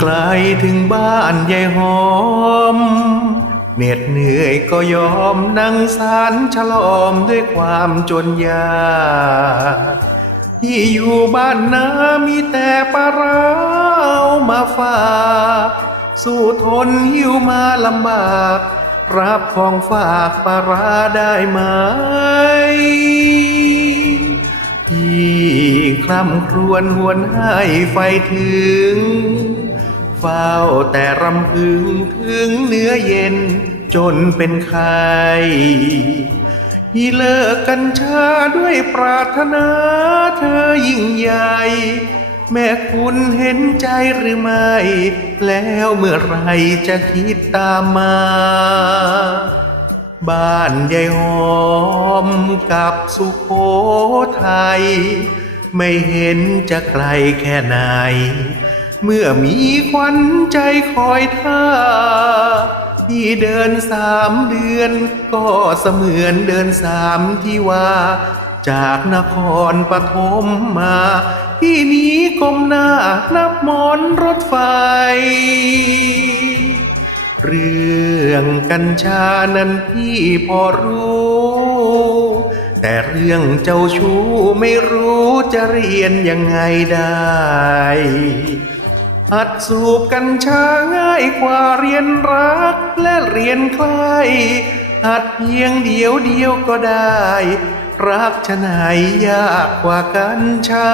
ไกลถึงบ้านยายหอมเหน็ดเหนื่อยก็ยอมนั่งสารฉลอมด้วยความจนยากที่อยู่บ้านนามีแต่ปลาร้ามาฝากสู้ทนหิวมาลำบาก รับของฝากปลาร้าได้ไหมที่คร่ำครวญหวนให้ไฟถึง ฝ้าแต่รำพึงถึงเนื้อเย็นจนเป็นไข้ที่เลิกกันชาด้วยปรารถนาเธอยิ่งใหญ่ แม่คุณเห็นใจหรือไม่ แล้วเมื่อไรจะคิดตามมา บ้านยายหอมกับสุโขทัยไม่เห็นจะไกลแค่ไหน เมื่อมีควันใจคอยท่า ที่เดินสามเดือน ก็เสมือนเดินสามที่ว่า จากนครปฐมมา ที่นี้ก้มหน้านับมนต์รถไฟ เรื่องกัญชานั้นพี่พอรู้ แต่เรื่องเจ้าชู้ไม่รู้จะเรียนยังไงได้ หัดสูบกัญชาง่ายกว่าเรียนรักและเรียนใครหัดเพียงเดียวเดียวก็ได้ รักชะไหนยากกว่ากัญชา